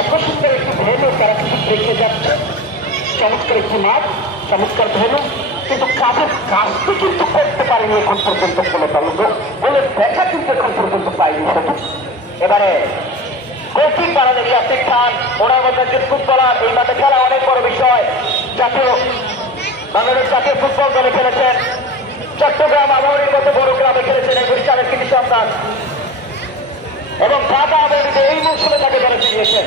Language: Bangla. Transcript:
এত সুন্দর একটি ভেনু তারা কিন্তু দেখে যাচ্ছে, চমৎকার একটি মাঠ, চমৎকার ভেনু, কিন্তু কাজের কাজটি কিন্তু করতে পারেনি এখন পর্যন্ত বলে দেখা কিন্তু এখন পর্যন্ত পাইনি শুধু। এবারে গোলকিক বানালেন ইয়াসির খান, ওনার মধ্যে একজন ফুটবলার, এই মাঠে খেলা অনেক বড় বিষয়। জাতীয় বাংলাদেশ জাতীয় ফুটবল দলে খেলেছেন, চট্টগ্রাম আবহাওয়ার মতো বড় গ্রামে খেলেছেন এই বরিশালের কৃতি সন্তান, এবং ঢাকা আবহাওয়াতে এই মৌসুমে তাকে দলে ফিরিয়েছেন।